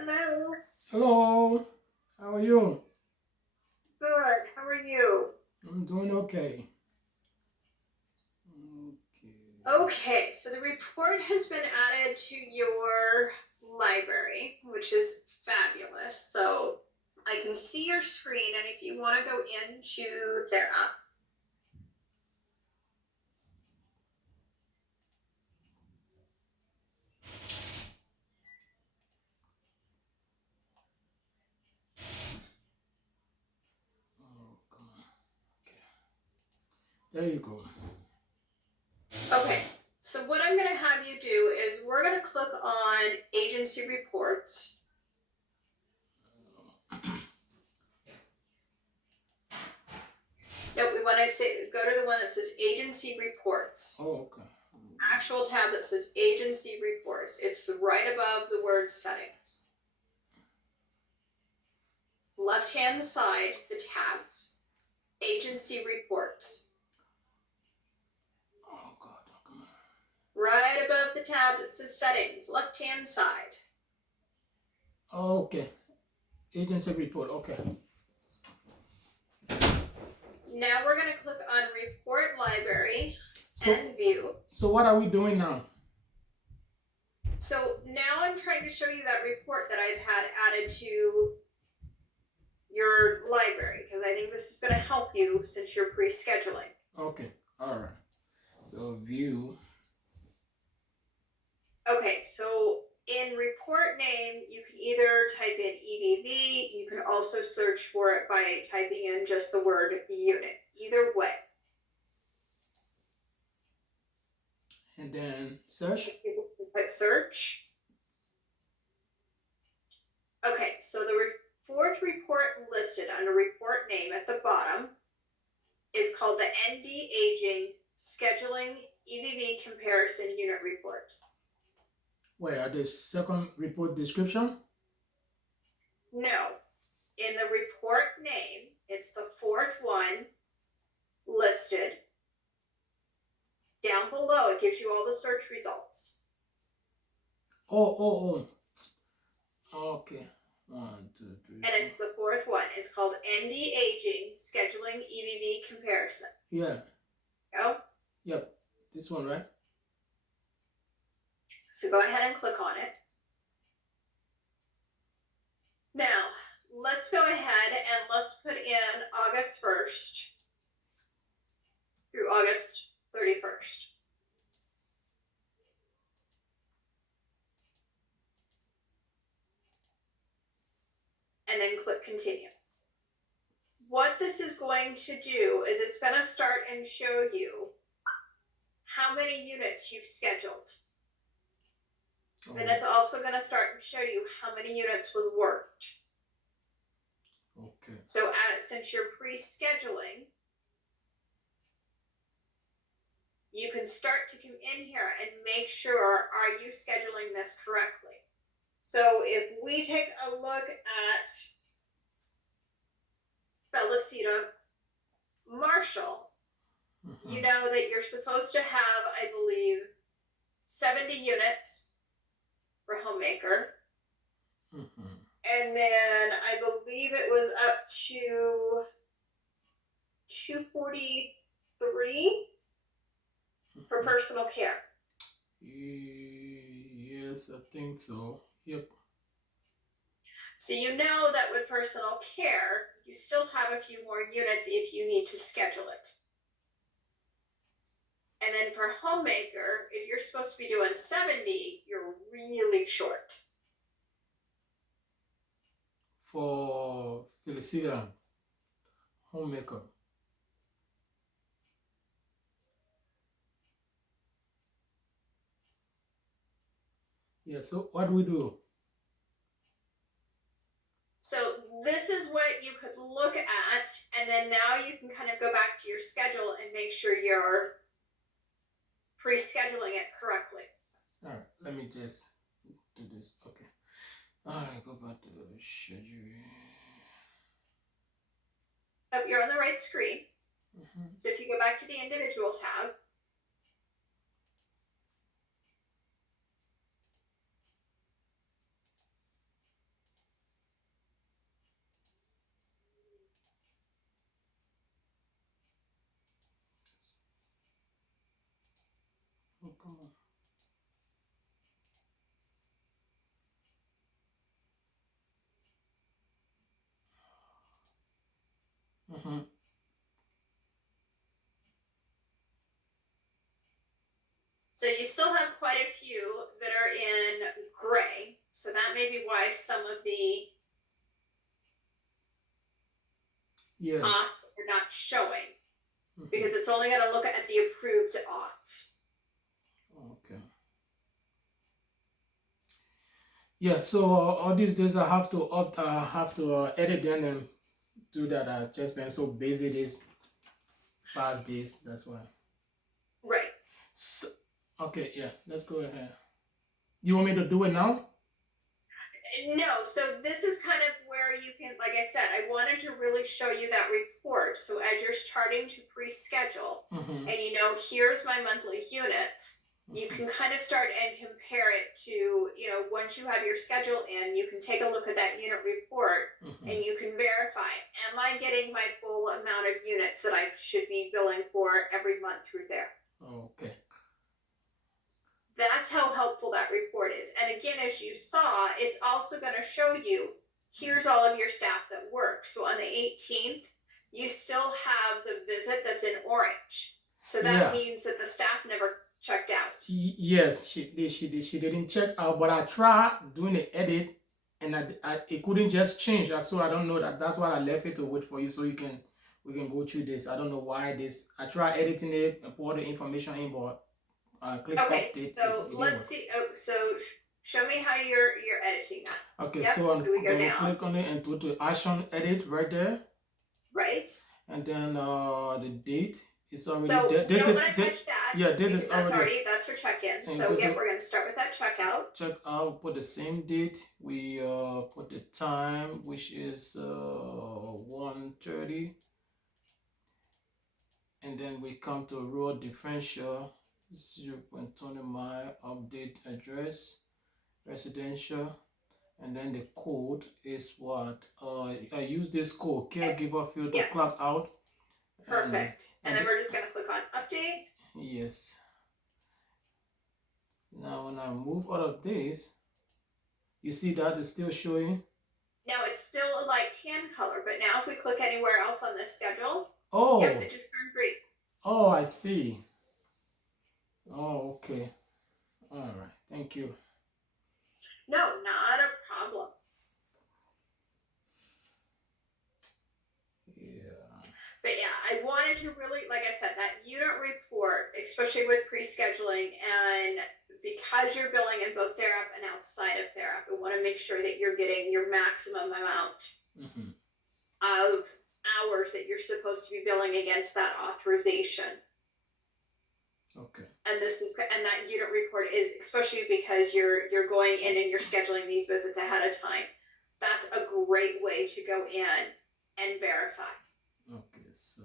Hello. Hello, how are you? Good. How are you? I'm doing okay. Okay. Okay, so the report has been added to your library, which is fabulous. So I can see your screen, and if you want to go into there, Oh, come on. Okay. There you go. okay. So what I'm going to have you do is we're going to click on agency reports. Nope, we want to say go to the one that says agency reports. Oh, okay. Actual tab that says agency reports. It's right above the word settings. Left hand side, the tabs, agency reports. Oh, God. Oh, come on. Right above the tab that says settings, left hand side. Oh, okay. Agency report. Okay. Now we're going to click on report library So, and view. so what are we doing now? So now I'm trying to show you that report that I've had added to your library because I think this is going to help you since you're pre-scheduling. Okay. All right. So view. Okay, so in report name, you can either type in EVV, you can also search for it by typing in just the word unit. Either way. And then search. Put search. Okay, so the fourth report listed under report name at the bottom is called the ND Aging Scheduling EVV Comparison Unit Report. Where the second report description? No, in the report name, it's the fourth one listed. Down below, it gives you all the search results. Oh. Okay. 1, 2, 3. And it's the fourth one. It's called ND Aging Scheduling EVV Comparison. Yeah. Go. Yep. This one, right? So go ahead and click on it. Now, let's go ahead and let's put in August 1st through August 31st. And then click continue. What this is going to do is it's going to start and show you how many units you've scheduled. Oh. Then it's also going to start and show you how many units was worked. Okay. So since you're pre-scheduling, you can start to come in here and make sure, are you scheduling this correctly? So if we take a look at Felicita Marshall, you know that you're supposed to have, I believe, 70 units for Homemaker. And then I believe it was up to 243 for personal care. Yes, I think so. Yep. So you know that with personal care, you still have a few more units if you need to schedule it. And then for Homemaker, if you're supposed to be doing 70, you're really short. For Felicita Homemaker. Yeah, so what do we do? So this is what you could look at, and then now you can kind of go back to your schedule and make sure you're pre-scheduling it correctly. All right, let me just do this. Okay. All right, go back to the schedule. Oh, you're on the right screen. So if you go back to the individual tab, Mm-hmm. So you still have quite a few that are in gray. So that may be why some of the Yeah. aughts are not showing, Mm-hmm. because it's only going to look at the approved aughts. Okay. Yeah. So all these days I have to edit them and do that. I've just been so busy these past days. That's why. Right. So, okay. Yeah. Let's go ahead. You want me to do it now? No, so this is kind of where you can, like I said, I wanted to really show you that report. So as you're starting to pre-schedule, Mm-hmm. and you know, here's my monthly units, you can kind of start and compare it to, you know, once you have your schedule in, you can take a look at that unit report Mm-hmm. and you can verify, am I getting my full amount of units that I should be billing for every month through there? Okay. That's how helpful that report is. And again, as you saw, it's also going to show you, here's all of your staff that work. So on the 18th, you still have the visit that's in orange. So that Yeah. means that the staff never checked out. Yes, she did. She did. She didn't check out, but I tried doing the edit, and it couldn't just change. So I don't know that. That's why I left it to wait for you, so we can go through this. I don't know why this. I tried editing it and pour the information in, but I click Okay, update. so It didn't let's work. see. Oh, so show me how you're editing that. Okay, Yep. so So we go I'm gonna down. click on it and go to action edit right there, Right. and then the date is already So there. we don't want to touch that. Yeah, this because is that's already. that's for check-in. And So go yeah, to- we're going to start with that checkout. Check out, put the same date. We put the time, which is 1:30, and then we come to row differential 0.20 mile, update address, residential, and then the code is what I use this code caregiver field to Yes. clock out. Perfect. And then we're just going to click on update. Yes. Now when I move out of this, you see that it's still showing. Now it's still a light tan color, but now if we click anywhere else on this schedule, Oh, yep, it just turned green. oh, I see. Oh, okay. All right. Thank you. No, not a problem. Yeah. But yeah, I wanted to really, like I said, that unit report, especially with pre-scheduling, and because you're billing in both TheraP and outside of TheraP, I want to make sure that you're getting your maximum amount Mm-hmm. of hours that you're supposed to be billing against that authorization. Okay. And that unit report is, especially because you're going in and you're scheduling these visits ahead of time. That's a great way to go in and verify. Okay. So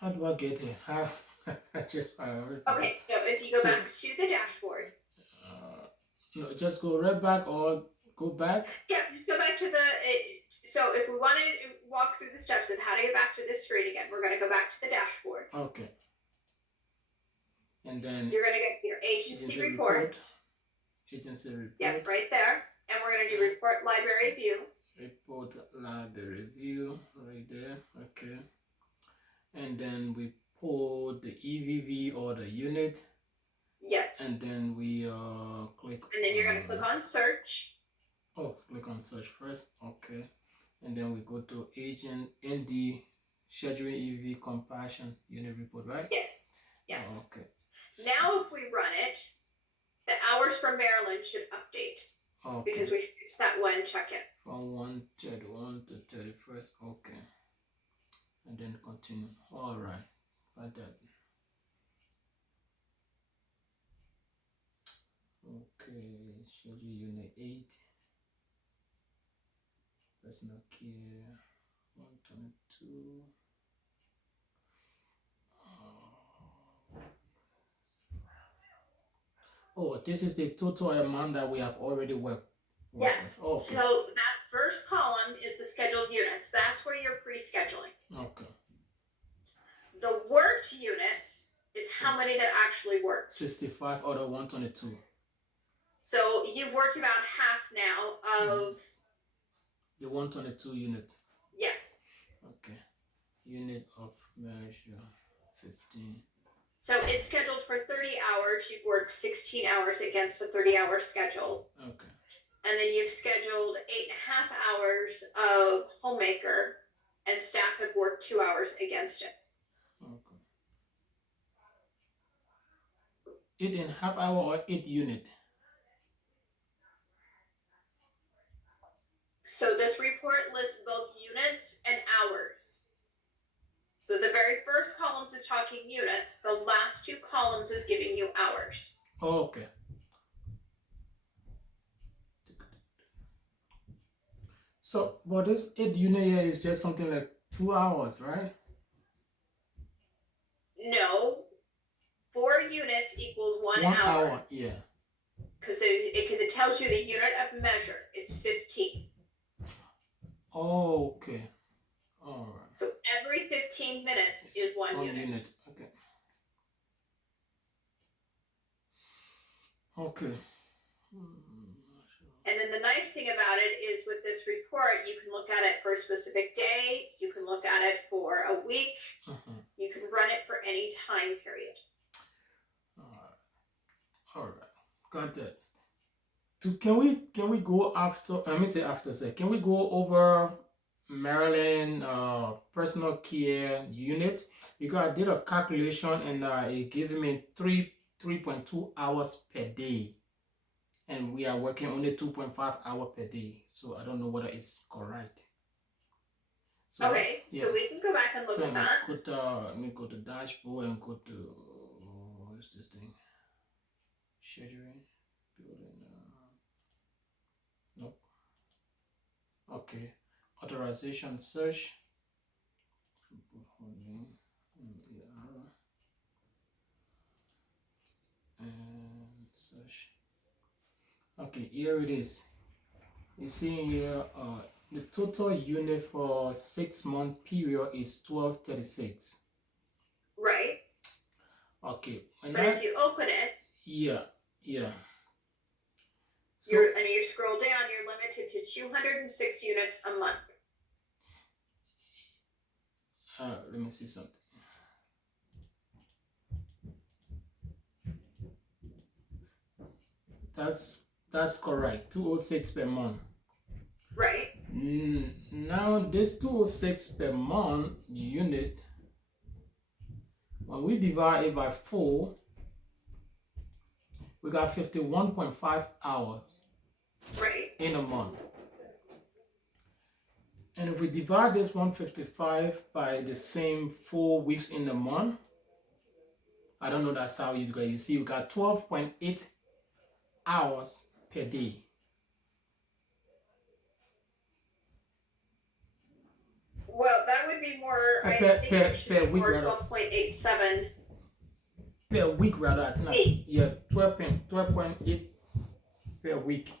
how do I get it? How? Okay, so if you go back to the dashboard. No, just go right back or go back. Yeah, just go back to so if we want to walk through the steps of how to get back to this screen again, we're going to go back to the dashboard. Okay. And then you're going to get your agency reports. Agency report. Yep, right there. And we're going to do report library view. Report library view right there. Okay. And then we pull the EVV or the unit. Yes. And then we click. And then you're going to click on search. Oh, click on search first. Okay. And then we go to agent ND scheduling EVV compassion unit report, right? Yes. Yes. Okay. Now if we run it, the hours from Maryland should update. Okay. Because we fixed that one check-in. From 1:31 to 31st. Okay. And then continue. All right. Got that. Okay. Schedule unit 8. Personal care. 122. Oh, this is the total amount that we have already worked. Yes. Okay. So that first column is the scheduled units. That's where you're pre-scheduling. Okay. The worked units is how many that actually worked. 65 out of 122. So you've worked about half now of the 122 unit. Yes. Okay. Unit of measure 15. So it's scheduled for 30 hours. You've worked 16 hours against a 30-hour schedule. Okay. And then you've scheduled 8.5 hours of homemaker, and staff have worked 2 hours against it. Okay. 8.5 hour or 8 unit? So this report lists both units and hours. So the very first columns is talking units. The last 2 columns is giving you hours. Okay. So, but this 8 unit here is just something like 2 hours, right? No, 4 units equals 1 1 hour. hour, yeah. Because it tells you the unit of measure. It's 15. Okay. All right. So every 15 minutes is 1 unit. Okay. Okay. And then the nice thing about it is with this report, you can look at it for a specific day, you can look at it for a week, you can run it for any time period. All right. Got that. Can we go after? Let me say after. Say, can we go over Maryland personal care unit, because I did a calculation and it gave me 3.2 hours per day, and we are working only 2.5 hours per day. So I don't know whether it's correct. So, okay, so we can go back and look at that. Let me go to dashboard and go to what's this thing? Scheduling, building. Nope. Okay. Authorization search. And search. Okay, here it is. You see here, the total unit for 6-month period is 1236. Right. Okay. But if you open it, yeah. So, and you scroll down, you're limited to 206 units a month. Let me see something. That's correct. 206 per month. Right. Now this 206 per month unit, when we divide it by 4, we got 51.5 hours. Right. In a month. And if we divide this 155 by the same 4 weeks in the month, I don't know that's how you go. You see, we got 12.8 hours per day. Well, that would be more. I think it should be more 12.87 per week, rather. I think. Yeah, 12.8 per week.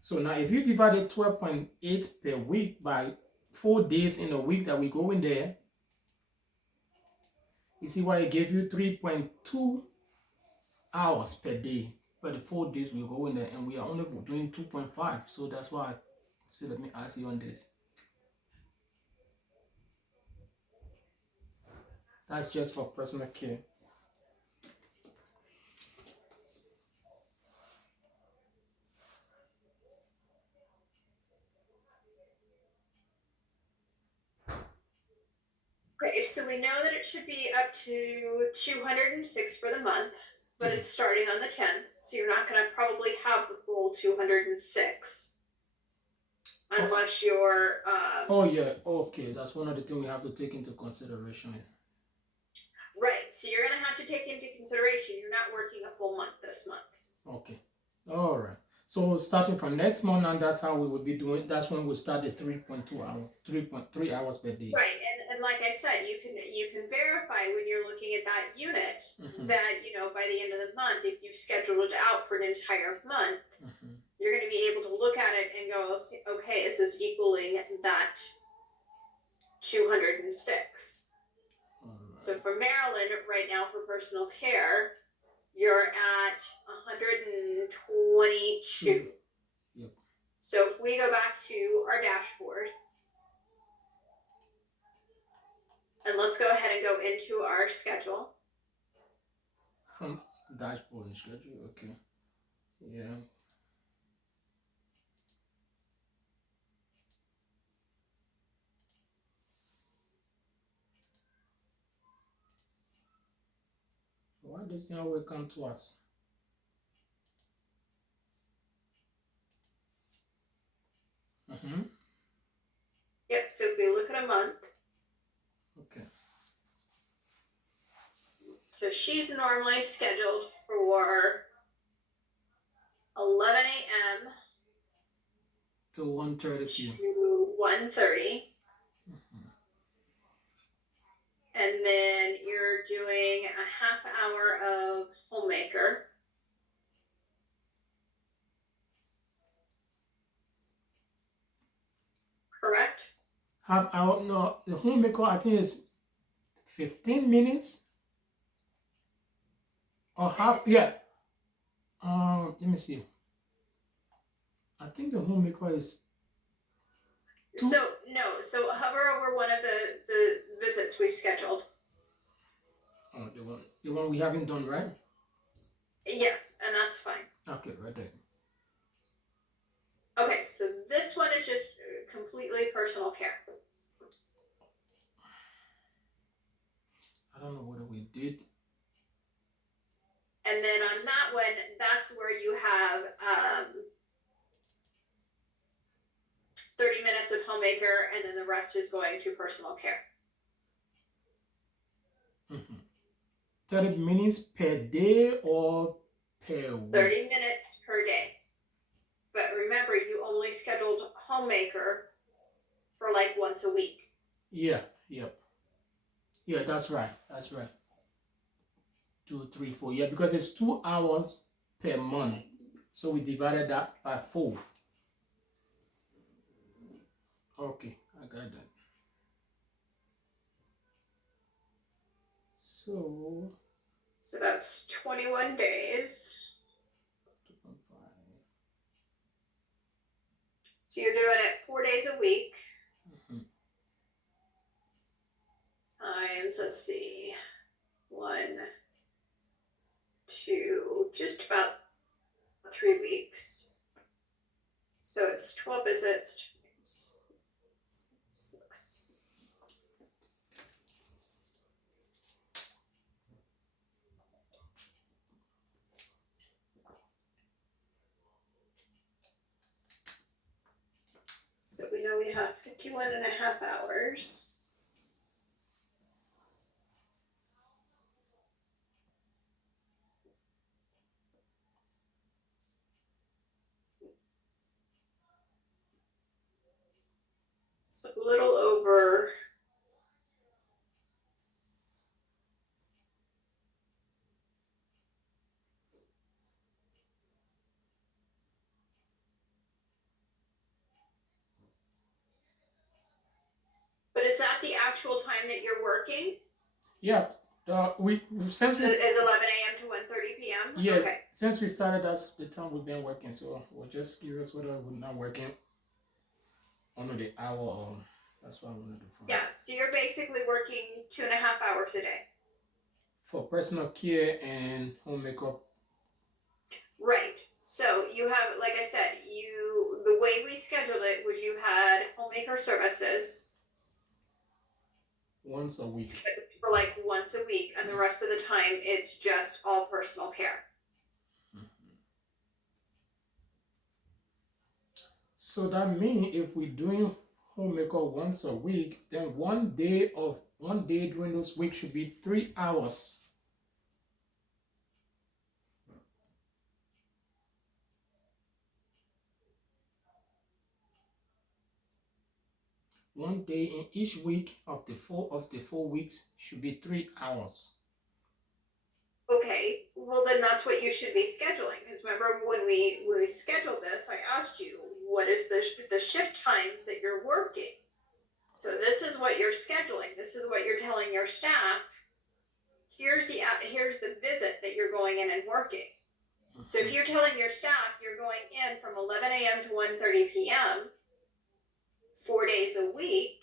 So now, if you divided 12.8 per week by 4 days in a week that we go in there, you see why it gave you 3.2 hours per day. But the 4 days we go in there, and we are only doing 2.5. So that's why. So let me ask you on this. That's just for personal care. Okay, so we know that it should be up to 206 for the month, but it's starting on the 10th, so you're not going to probably have the full 206 unless you're. Oh yeah, okay, that's one of the things we have to take into consideration. Right, so you're going to have to take into consideration you're not working a full month this month. Okay, all right. So starting from next month, and that's how we would be doing. That's when we'll start the 3.2 hours, 3.3 hours per day. Right, and like I said, you can verify when you're looking at that unit that by the end of the month, if you've scheduled it out for an entire month, you're going to be able to look at it and go, okay, is this equaling that 206? So for Maryland right now for personal care, you're at 122. Yep. go into our schedule. Dashboard and schedule. Okay. Yeah. Why this thing always come to us? Mm-hmm. Yep, so if we look at a month, Okay. so she's normally scheduled for 11 a.m. To 1:30 p.m. to 1:30. And then you're doing a half hour of homemaker. Correct? Half hour. No, the homemaker I think is 15 minutes or half. Yeah. Let me see. I think the homemaker is So no, so hover over one of the visits we've scheduled. the one we haven't done, right? Yes, and that's fine. Okay, right there. Okay, so this one is just completely personal care. I don't know whether we did. And then on that one, that's where you have 30 minutes of homemaker, and then the rest is going to personal care. 30 minutes per day or per week? 30 minutes per day. But remember, you only scheduled homemaker for like once a week. Yeah, yep. Yeah, that's right. That's right. 2, 3, 4. Yeah, because it's 2 hours per month. So we divided that by 4. Okay, I got that. So that's 21 days. 2.5. So you're doing it 4 days a week. Times, let's see, 1, 2, just about 3 weeks. So it's 12 visits times 6. So we know we have 51 and a half hours. It's a little over But is that the actual time that you're working? Yeah, we since we Is 11 a.m. to 1:30 p.m.? yeah Okay. since we started, that's the time we've been working. So we're just curious whether we're not working under the hour or that's what I wanted to find. Yeah, so you're basically working 2.5 hours a day. For personal care and home makeup. Right. So you have, like I said, the way we scheduled it was you had homemaker services Once a week. scheduled for like once a week, and the rest of the time it's just all personal care. So that means if we're doing home makeup once a week, then one day during those weeks should be 3 hours. One day in each week of the 4 weeks should be 3 hours. Okay, well then that's what you should be scheduling. Because remember when we scheduled this, I asked you what is the shift times that you're working. So this is what you're scheduling. This is what you're telling your staff. Here's the visit that you're going in and working. So if you're telling your staff you're going in from 11 a.m. to 1:30 p.m. 4 days a week,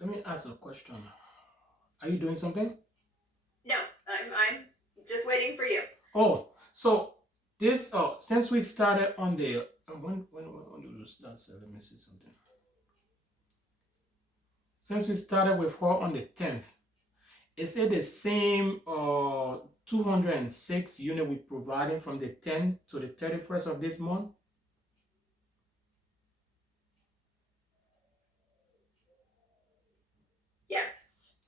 let me ask a question. Are you doing something? No, I'm just waiting for you. Oh, so this since we started on the when did we start? So let me see something. Since we started with her on the 10th, is it the same 206 unit we providing from the 10th to the 31st of this month? Yes.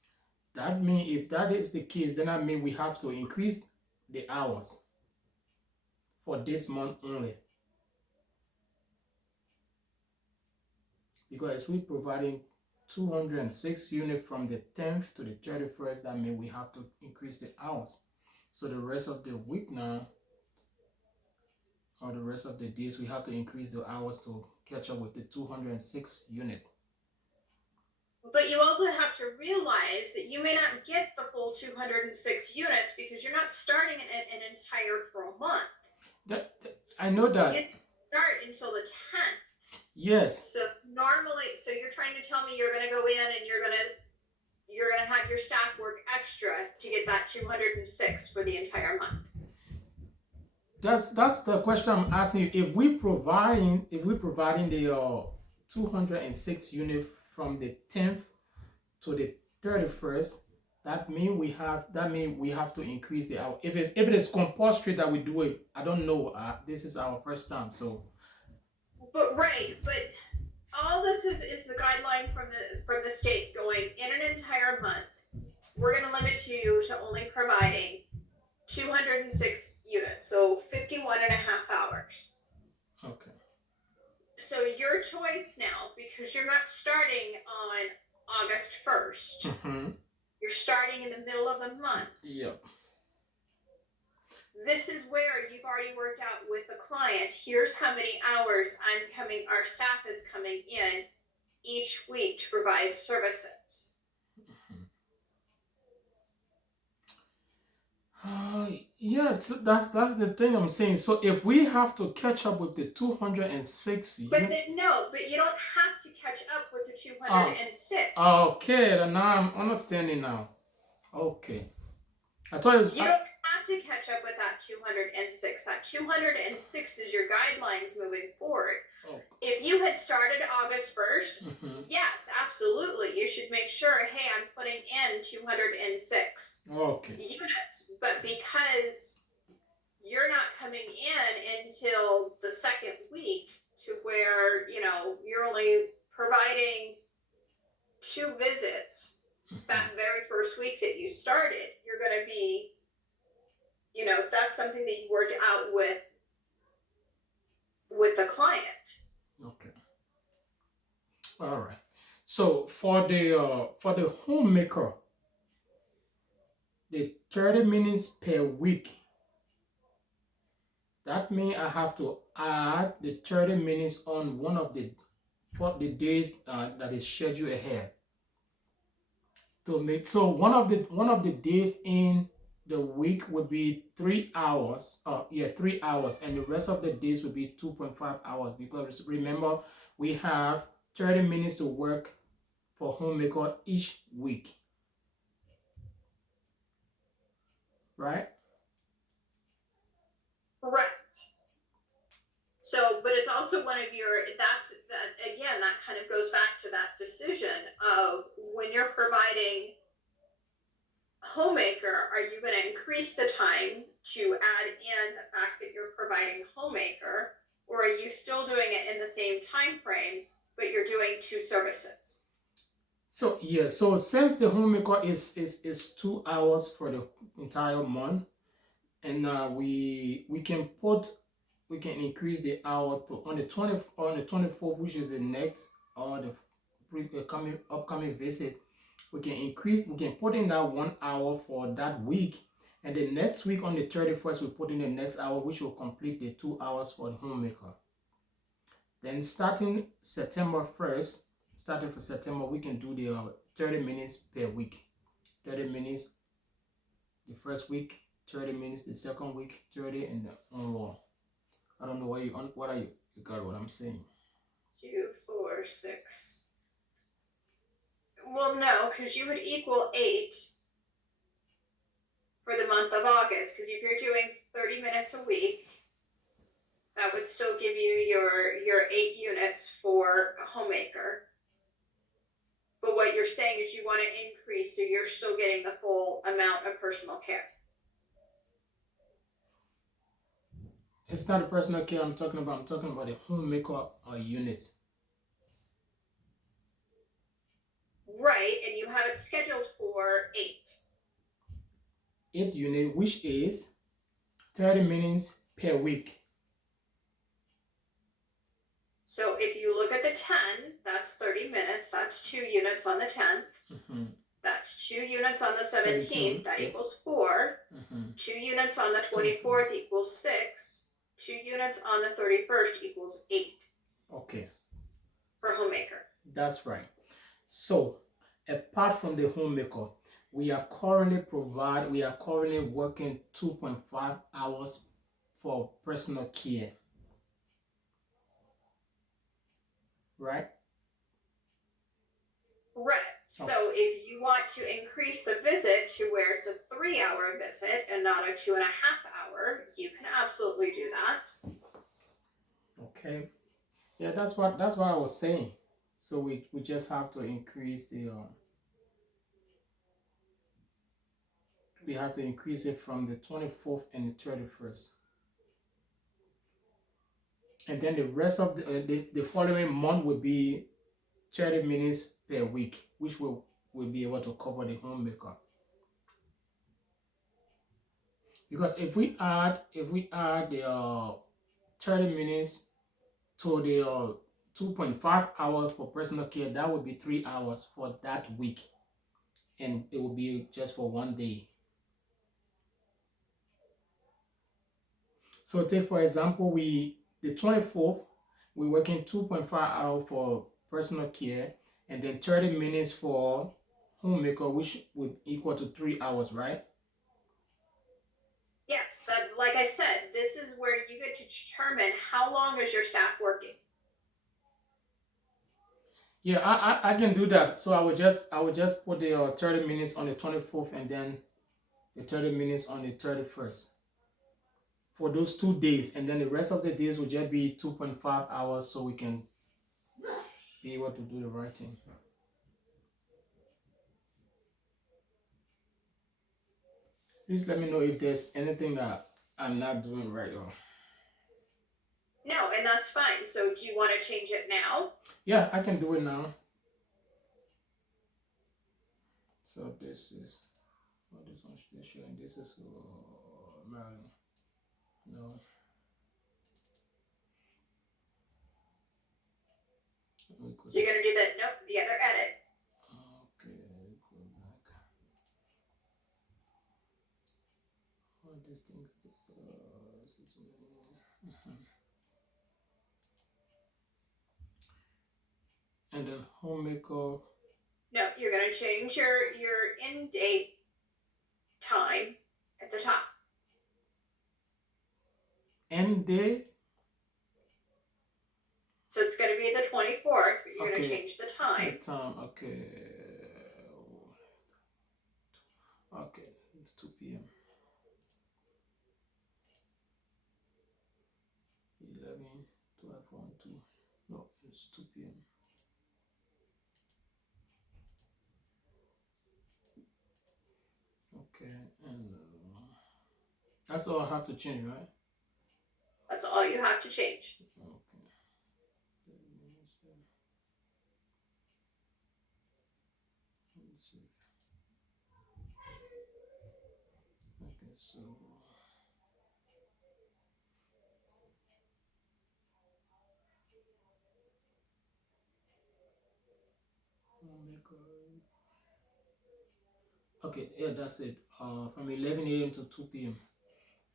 That mean if that is the case, then I mean we have to increase the hours for this month only. Because we providing 206 units from the 10th to the 31st, that means we have to increase the hours. So the rest of the week now, or the rest of the days, we have to increase the hours to catch up with the 206 unit. But you also have to realize that you may not get the full 206 units because you're not starting an entire full month. I know You that. didn't start until the 10th. Yes. So normally, so you're trying to tell me you're going to go in and you're going to have your staff work extra to get that 206 for the entire month. That's the question I'm asking you. If we providing the 206 unit from the 10th to the 31st, that mean we have to increase the hour. If it is compulsory that we do it, I don't know. This is our first time, so. But all this is the guideline from the state going in an entire month. We're going to limit you to only providing 206 units, so 51 and a half hours. Okay. So your choice now, because you're not starting on August 1st, you're starting in the middle of the month. Yep. This is where you've already worked out with the client. Here's how many hours our staff is coming in each week to provide services. Yes, that's the thing I'm saying. So if we have to catch up with the 206 but you don't have to catch up with the 206. Okay, then now I'm understanding now. Okay. I thought it was, you don't have to catch up with that 206. That 206 is your guidelines moving forward. Oh. If you had started August 1st, yes, absolutely. You should make sure, hey, I'm putting in 206 units. But because you're not coming in until the second week to where, you're only providing 2 visits that very first week that you started, you're going to be, that's something that you worked out with the client. Okay. All right. So for the homemaker, the 30 minutes per week, that means I have to add the 30 minutes on one of the days that is scheduled ahead to make. So one of the days in the week would be 3 hours. 3 hours, and the rest of the days would be 2.5 hours, because remember we have 30 minutes to work for homemaker each week, right? Correct. So, but it's also one of that kind of goes back to that decision of when you're providing homemaker, are you going to increase the time to add in the fact that you're providing homemaker, or are you still doing it in the same time frame, but you're doing 2 services? So yeah, so since the homemaker is 2 hours for the entire month, and we can increase the hour to on the 24th, which is the next or the upcoming visit. We can put in that 1 hour for that week, and the next week on the 31st we put in the next hour, which will complete the 2 hours for the homemaker. Then starting September 1st, we can do the 30 minutes per week. 30 minutes the first week, 30 minutes the second week, 30 and onward. I don't know what you got what I'm saying. 2, 4, 6. Well, no, because you would equal 8 for the month of August, because if you're doing 30 minutes a week, that would still give you your 8 units for a homemaker. But what you're saying is you want to increase, so you're still getting the full amount of personal care. It's not a personal care I'm talking about. I'm talking about the homemaker units. Right, and you have it scheduled for 8. 8 unit, which is 30 minutes per week. So if you look at the 10, that's 30 minutes. That's 2 units on the 10th. Mm-hmm. That's 2 units on the 17th. That yeah. equals 4. Mm-hmm. 2 units on the 24th equals 6. 2 units on the 31st equals 8 Okay, for homemaker. that's right. So, apart from the homemaker, we are currently working 2.5 hours for personal care. Right? Right. So if you want to increase the visit to where it's a 3-hour visit and not a 2.5 hour, you can absolutely do that. Okay. Yeah, that's what I was saying. So we just have to increase the we have to increase it from the 24th and the 31st. And then the rest of the following month will be 30 minutes per week, which will be able to cover the homemaker. Because if we add the 30 minutes to the 2.5 hours for personal care, that would be 3 hours for that week, and it will be just for one day. So take for example, the 24th, we're working 2.5 hours for personal care, and then 30 minutes for homemaker, which would equal to 3 hours, right? Yes, that, like I said, this is where you get to determine how long is your staff working. Yeah, I can do that. So I would just put the 30 minutes on the 24th and then the 30 minutes on the 31st for those 2 days, and then the rest of the days will just be 2.5 hours, so we can be able to do the right thing. Please let me know if there's anything that I'm not doing right. Or No, and that's fine. So do you want to change it now? yeah, I can do it now. So this is this one's Station, and this is Maryland. No. So you're gonna do the nope, the other edit. Okay, go back. All these things. And then homemaker. No, you're gonna change your end date time at the top. End day. So it's gonna be the 24th, but you're Okay. gonna change the time. The time, okay. Okay, 2 p.m. 11, 12, 1, 2. No, it's 2 p.m. Okay, and that's all I have to change, right? That's all you have to change. Okay. Let's see. Okay, so okay, yeah, that's it. From 11 a.m. to 2 p.m.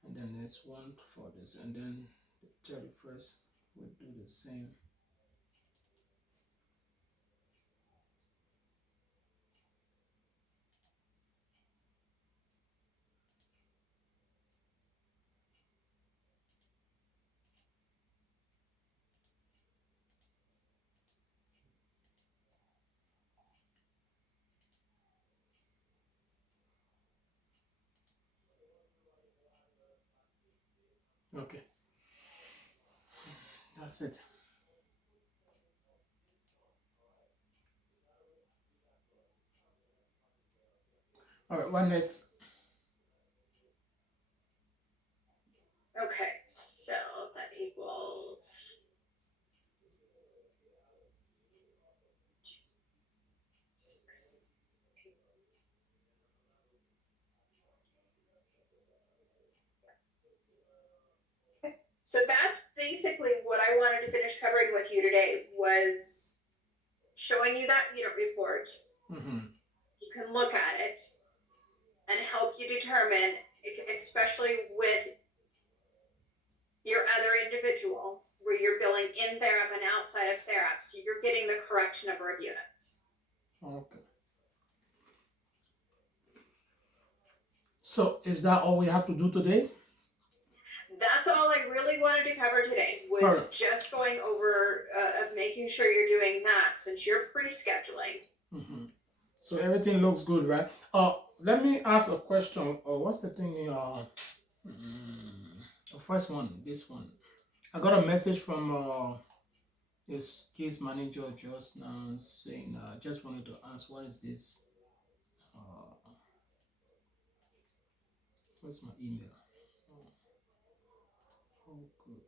And then there's one for this, and then the 31st we'll do the same. Okay, that's it. All right, what next? Okay, so that equals 6. So that's basically what I wanted to finish covering with you today was showing you that unit report. Mm-hmm. You can look at it and help you determine, especially with your other individual, where you're billing in Therap and outside of Therap, so you're getting the correct number of units. Okay. So is that all we have to do today? That's all I really wanted to cover today was Alright. just going over of making sure you're doing that since you're pre-scheduling. Mm-hmm. So everything looks good, right? Let me ask a question. What's the thing? The first one, this one. I got a message from this case manager just now saying, just wanted to ask, what is this? Uh, where's my email? Oh, good.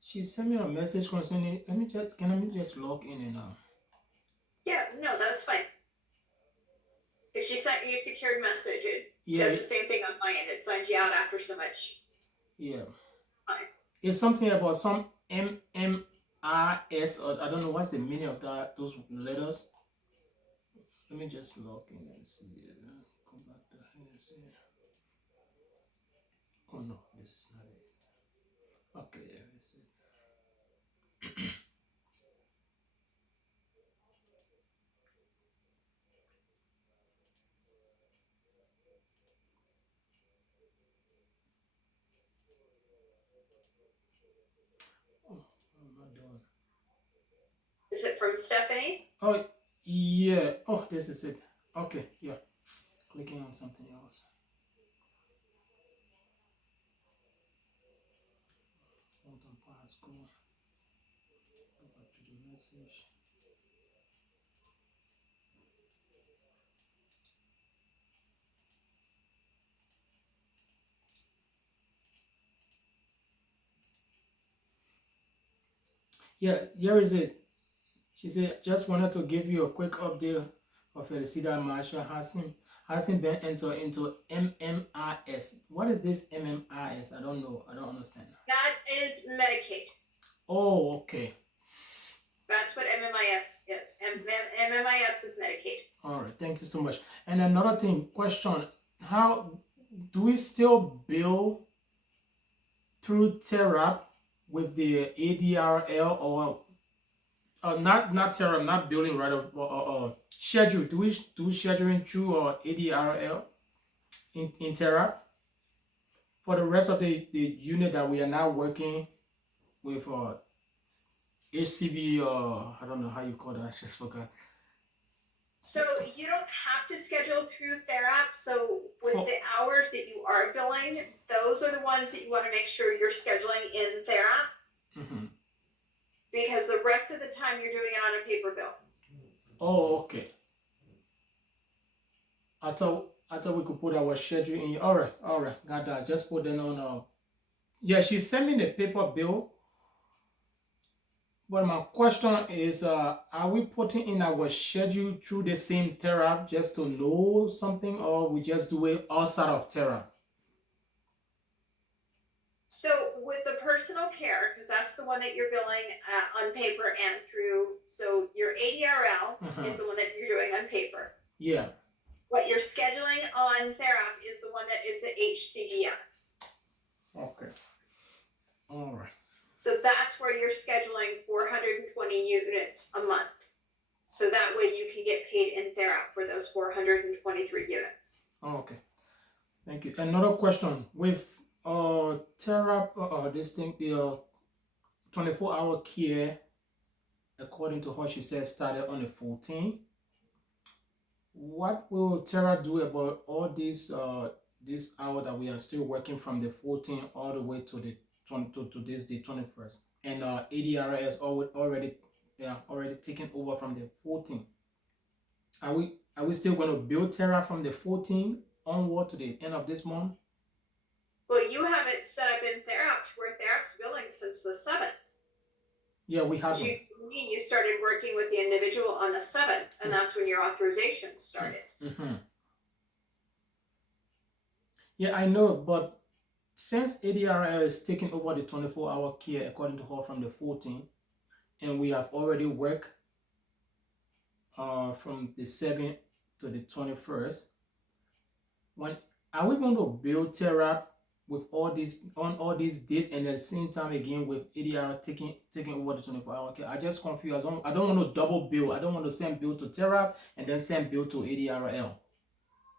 She sent me a message concerning. Let me just log in and Yeah, no, that's fine. If she sent you a secured message, it yeah, does the same thing on my end. It signs you out after so much yeah. time. It's something about some MMRS, or I don't know what's the meaning of that. Those letters. Let me just log in and see. Go back to here. See. Oh no, this is not it. Okay, yeah, this is it. Oh, what am I doing? Is it from Stephanie? Oh, yeah. Oh, this is it. Okay, yeah. Clicking on something else. Hold on, pause, go. Go back to the message. Yeah, here is it. She said, just wanted to give you a quick update of Felicita Marshall hasn't been entered into MMRS. What is this MMRS? I don't know. I don't understand. That is Medicaid. Oh, okay. That's what MMIS is. MMIS is Medicaid. All right. Thank you so much. And another thing, question: how do we still bill through TerraP with the ADRL or not Terra, not building right schedule. Do we do scheduling through or ADRL in Terra? For the rest of the unit that we are now working with HCB, I don't know how you call that, I just forgot. So you don't have to schedule through Therap. So with For, the hours that you are billing, those are the ones that you want to make sure you're scheduling in Therap mhm. because the rest of the time you're doing it on a paper bill. Oh, okay. I thought we could put our schedule in. All right, got that. Just put them on. Yeah, she sent me the paper bill. But my question is, are we putting in our schedule through the same Terra just to know something, or we just do it outside of Terra? So with the personal care, because that's the one that you're billing on paper and through, so your ADRL is the one that you're doing on paper. Yeah. What you're scheduling on Therap is the one that is the HCBX. Okay. All right. So that's where you're scheduling 420 units a month. So that way you can get paid in Therap for those 423 units. Okay. Thank you. Another question with Terra, this thing, the 24-hour care, according to what she said, started on the 14th. what will Tara do about all this hour that we are still working from the 14th all the way to the 20 to this the 21st, and ADRS already, yeah, already taken over from the 14th. Are we still going to build Terra from the 14th onward to the end of this month? Well, you have it set up in Therap where Therap's billing since the 7th. Yeah, we have You it. mean you started working with the individual on the 7th, and that's when your authorization started. Yeah, I know, but since ADRL is taking over the 24-hour care according to her from the 14th, and we have already worked from the 7th to the 21st, when are we going to build Terra with all these on all these dates, and at the same time again with ADR taking over the 24-hour care? I just confused. I don't want to double bill. I don't want to send bill to Terra and then send bill to ADRL.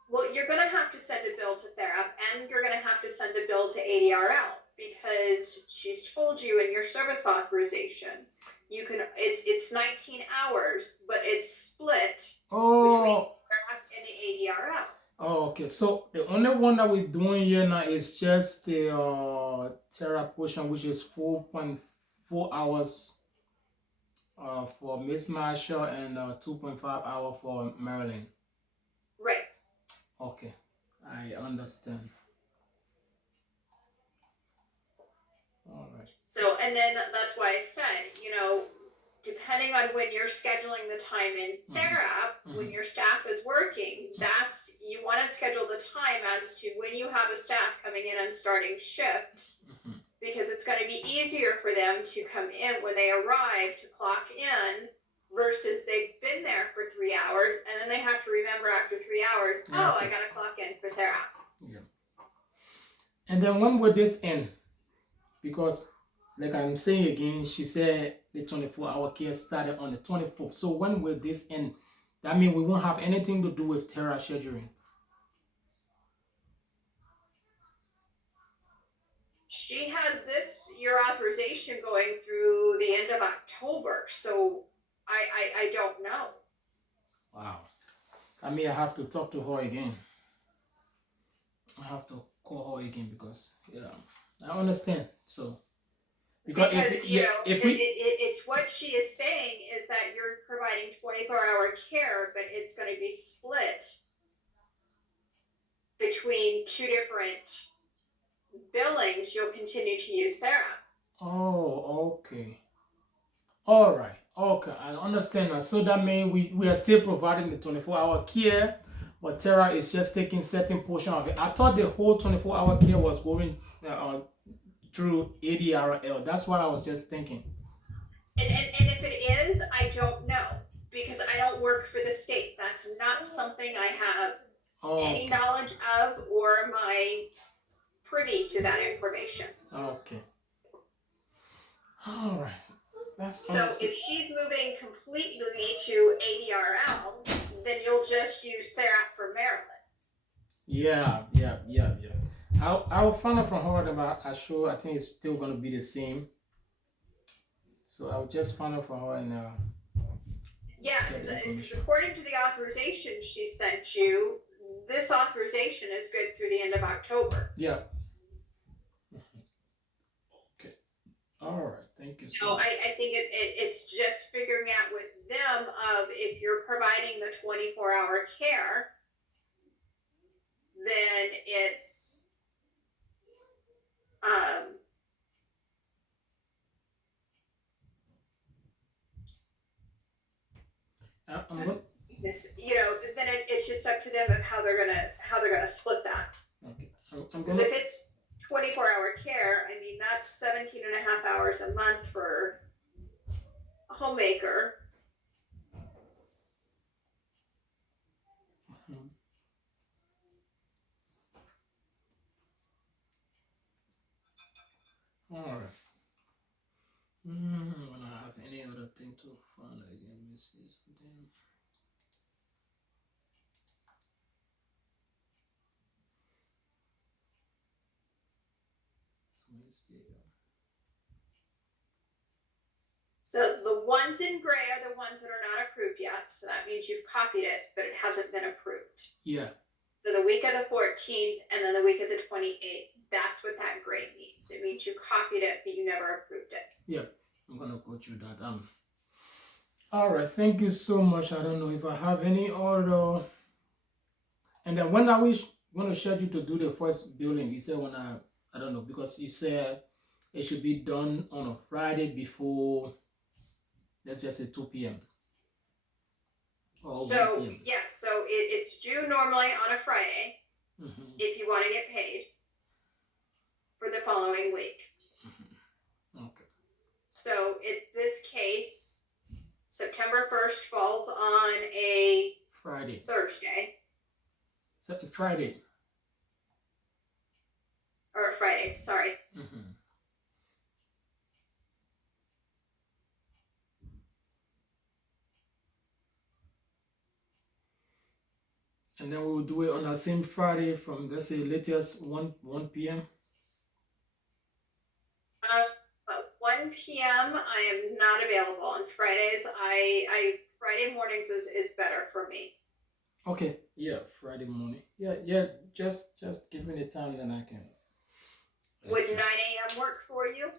Well, you're gonna have to send a bill to Therap, and you're gonna have to send a bill to ADRL because she's told you in your service authorization you can. It's 19 hours, but it's split between Oh, Therap and the ADRL. oh, okay. So the only one that we're doing here now is just the Terra portion, which is 4.4 hours for Miss Marshall and 2.5 hour for Marilyn. Right. Okay, I understand. All right. So, and then that's why I said, depending on when you're scheduling the time in Therap, when your staff is working, you want to schedule the time as to when you have a staff coming in and starting shift, because it's going to be easier for them to come in when they arrive to clock in versus they've been there for 3 hours and then they have to remember after 3 hours, I got to clock in for Therap. Yeah. And then when will this end? Because, like I'm saying again, she said the 24-hour care started on the 24th. So when will this end? That means we won't have anything to do with Terra scheduling. She has your authorization going through the end of October, so I don't know. Wow. I mean, I have to talk to her again. I have to call her again because, yeah, I understand. So, because it's what she is saying is that you're providing 24-hour care, but it's going to be split between two different billings. You'll continue to use Therap. Oh, okay. All right. Okay, I understand now. So that means we are still providing the 24-hour care, but Terra is just taking certain portion of it. I thought the whole 24-hour care was going through ADRL. That's what I was just thinking. And if it is, I don't know because I don't work for the state. That's not something I have any knowledge of or my privy to that information. Okay. All right. That's so if she's moving completely to ADRL, then you'll just use Therap for Maryland. Yeah. I'll find out from her about Ashur. I think it's still going to be the same. So I'll just find out from her and yeah, because according to the authorization she sent you, this authorization is good through the end of October. Yeah. Okay. All right. Thank you. So I think it's just figuring out with them of if you're providing the 24-hour care, then it's then it's just up to them of how they're gonna split that. Okay. Because if it's 24-hour care, I mean that's 17 and a half hours a month for a homemaker. All right. When I have any other thing to find again, let me see something. It's Wednesday. So the ones in gray are the ones that are not approved yet. So that means you've copied it, but it hasn't been approved. Yeah. So the week of the 14th and then the week of the 28th, that's what that gray means. It means you copied it, but you never approved it. Yeah. I'm gonna go through that. All right. Thank you so much. I don't know if I have any other. And then when are we going to schedule to do the first building? You said I don't know, because you said it should be done on a Friday before, let's just say 2 p.m. or 1 So p.m. yeah, so it's due normally on a Friday Mm-hmm. if you want to get paid for the following week. Okay. So in this case, September 1st falls on a Friday. Thursday So Friday. or a Friday, sorry. Mm-hmm. And then we will do it on the same Friday from, let's say, latest 1 p.m. 1 p.m. I am not available on Fridays. I Friday mornings is better for me. Okay. Yeah, Friday morning. Yeah. Just give me the time, then I can. Would 9 a.m. work for you?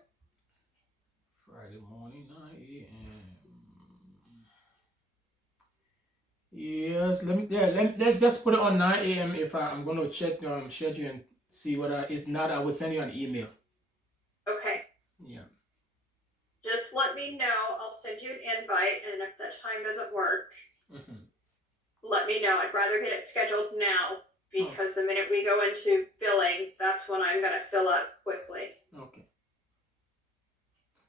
Friday morning, 9 a.m. Yes, let's just put it on 9 a.m. If I'm gonna check schedule and see whether, if not, I will send you an email. Okay. Yeah. Just let me know. I'll send you an invite, and if that time doesn't work, Mm-hmm. let me know. I'd rather get it scheduled now because the minute we go into billing, that's when I'm gonna fill up quickly. Okay.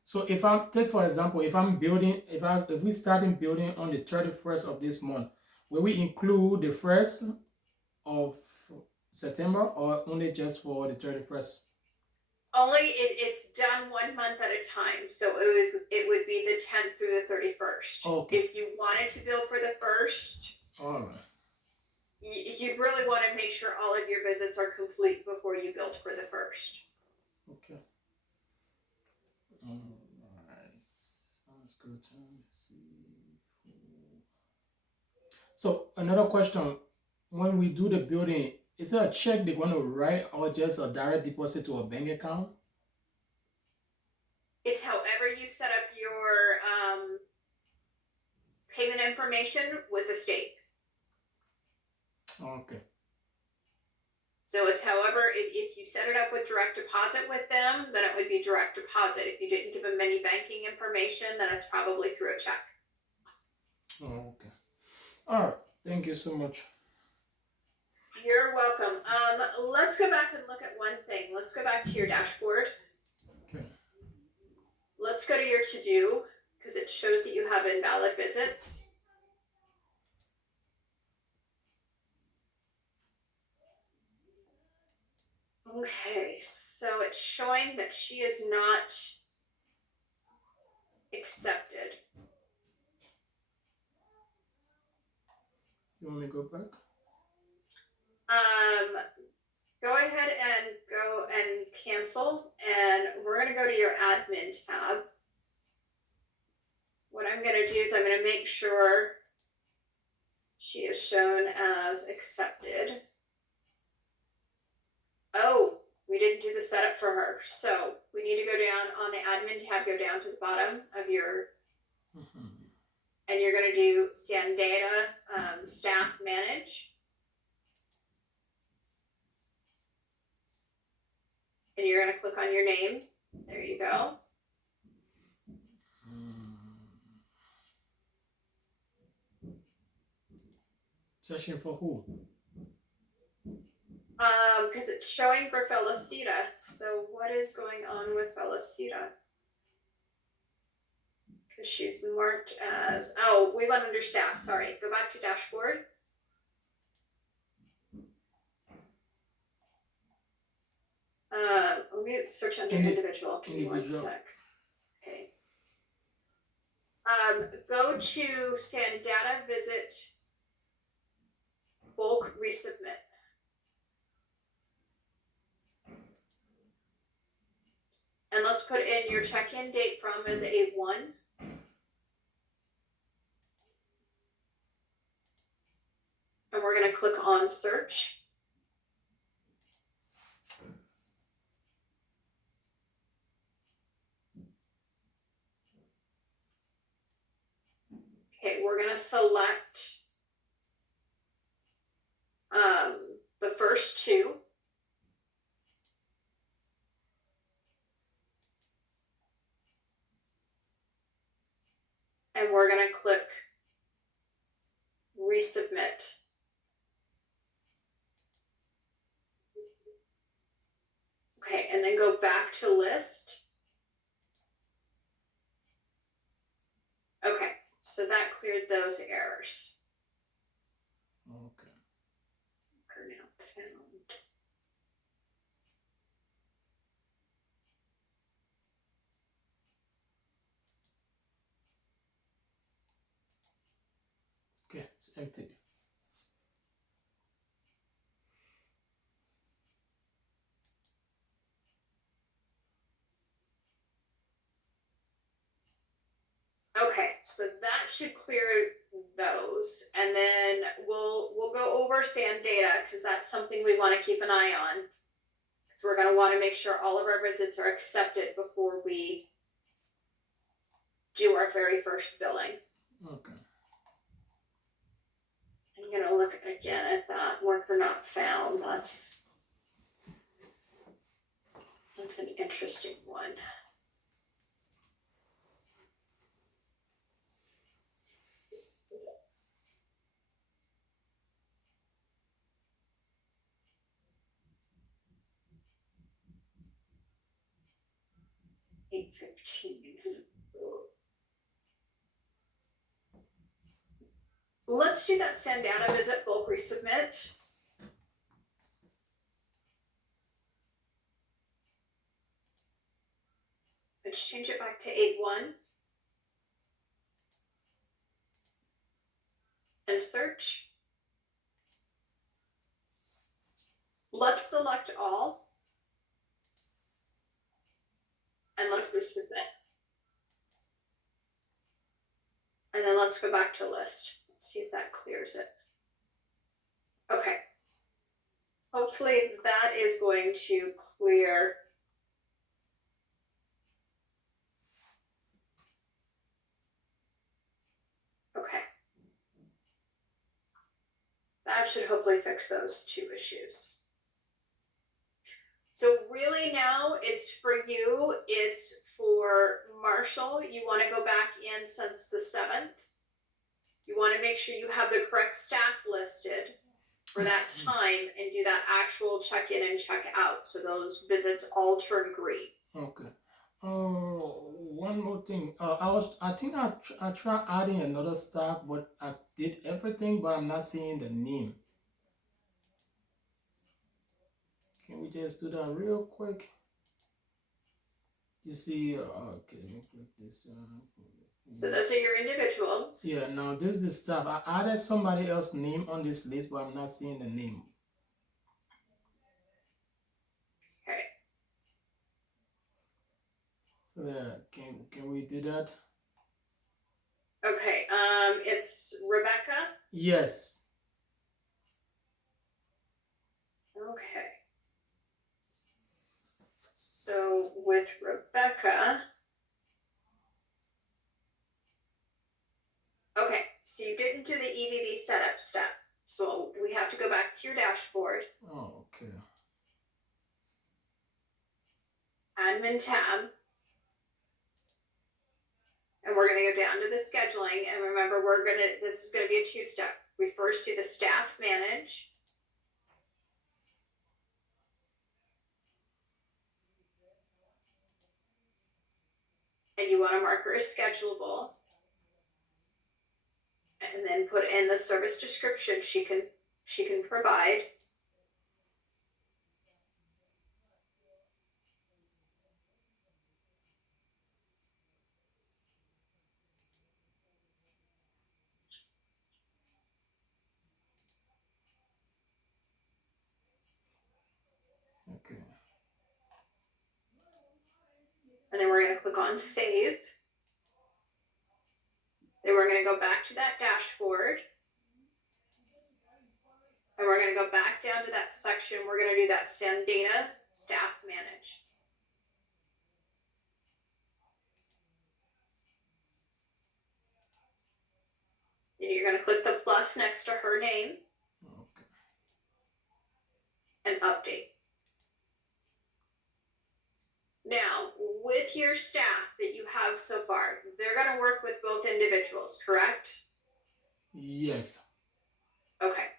So if I take, for example, if we starting building on the 31st of this month, will we include the 1st of September or only just for the 31st? Only it's done 1 month at a time, so it would be the 10th through the 31st. Okay. If you wanted to bill for the 1st, All right. you'd really want to make sure all of your visits are complete before you billed for the 1st. Okay. All right. Sounds good. Let's see. So another question: when we do the building, is there a check they're going to write or just a direct deposit to a bank account? It's however you set up your payment information with the state. Okay. So it's however, if you set it up with direct deposit with them, then it would be direct deposit. If you didn't give them any banking information, then it's probably through a check. Oh, okay. All right. Thank you so much. You're welcome. Let's go back and look at one thing. Let's go back to your dashboard. Okay. Let's go to your to-do because it shows that you have invalid visits. Okay, so it's showing that she is not accepted. You want me to go back? Go ahead and go and cancel, and we're gonna go to your admin tab. What I'm gonna do is I'm gonna make sure she is shown as accepted. Oh, we didn't do the setup for her, so we need to go down on the admin tab, go down to the bottom of your, Mm-hmm. and you're gonna do send data, staff manage. And you're gonna click on your name. There you go. Session for who? Because it's showing for Felicita. So what is going on with Felicita? Because she's marked as, oh, we went under staff, sorry. Go back to dashboard. Let me search under individual. Give me 1 sec. Okay. Go to send data visit bulk resubmit. And let's put in your check-in date from as A1. gonna click on search. Okay, we're gonna select the first two. And we're gonna click resubmit. Okay, and then go back to list. Okay, so that cleared those errors. Okay. Are now found. Okay, it's empty. Okay, so that should clear those, and then we'll go over SAM data because that's something we want to keep an eye on. Because we're going to want to make sure all of our visits are accepted before we do our very first billing. Okay. I'm going to look again at that worker not found. That's an interesting one. $8.15. Let's do that SAM data visit bulk resubmit. Let's change it back to 8.1. And search. Let's select all. And let's resubmit. And then let's go back to list. Let's see if that clears it. Okay. Hopefully that is going to clear. Okay. That should hopefully fix those two issues. So really now it's for you, it's for Marshall. You want to go back in since the 7th. You want to make sure you have the correct staff listed for that time and do that actual check in and check out. So those visits all turn green. Okay. Oh, one more thing. I think I tried adding another staff, but I did everything, but I'm not seeing the name. Can we just do that real quick? You see, okay, let me click this one. So those are your individuals. Yeah, now this is the staff. I added somebody else's name on this list, but I'm not seeing the name. Okay. So can we do that? Okay. It's Rebecca. Yes. Okay. So with Rebecca. Okay, so you didn't do the EVV setup step. So we have to go back to your dashboard. Oh, okay. Admin tab. And we're gonna go down to the scheduling, and remember this is gonna be a 2-step. We first do the staff manage. And you wanna mark her as schedulable. And then put in the service description she can provide. Okay. And then we're gonna click on save. Then we're gonna go back to that dashboard. gonna go back down to that section. We're gonna do that send data, staff manage. And you're gonna click the plus next to her name Okay. and update. Now, with your staff that you have so far, they're gonna work with both individuals, correct? Yes. Okay.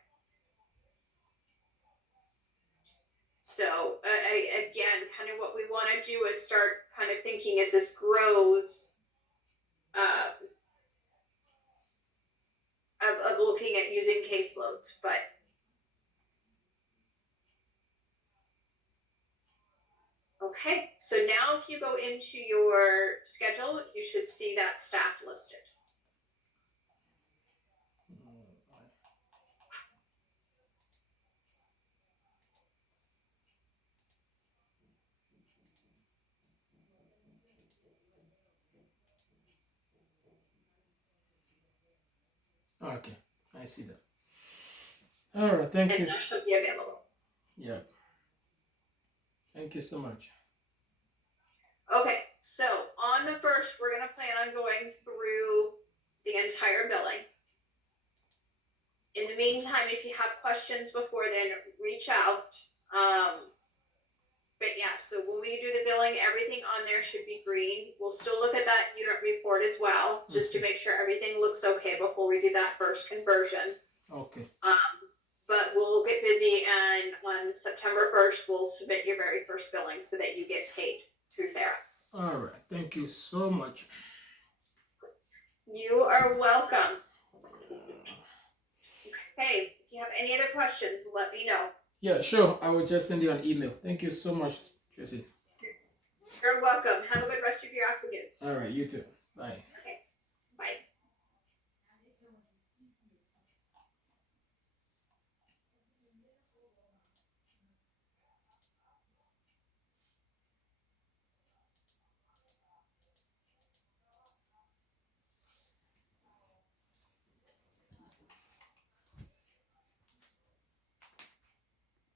So again, kind of what we want to do is start kind of thinking as this grows, of looking at using caseloads. But okay, so now if you go into your schedule, you should see that staff listed. Okay, I see that. All right, thank And you. that should be available. Yeah. Thank you so much. Okay, so on the first, we're gonna plan on going through the entire billing. In the meantime, if you have questions before then, reach out. But yeah, so when we do the billing, everything on there should be green. We'll still look at that unit report as well, just to make sure everything looks okay before we do that first conversion. Okay. But we'll get busy, and on September 1st, we'll submit your very first billing so that you get paid through Thera. All right. Thank you so much. You are welcome. Okay, if you have any other questions, let me know. Yeah, sure. I will just send you an email. Thank you so much, Tracy. You're welcome. Have a good rest of your afternoon. All right, you too.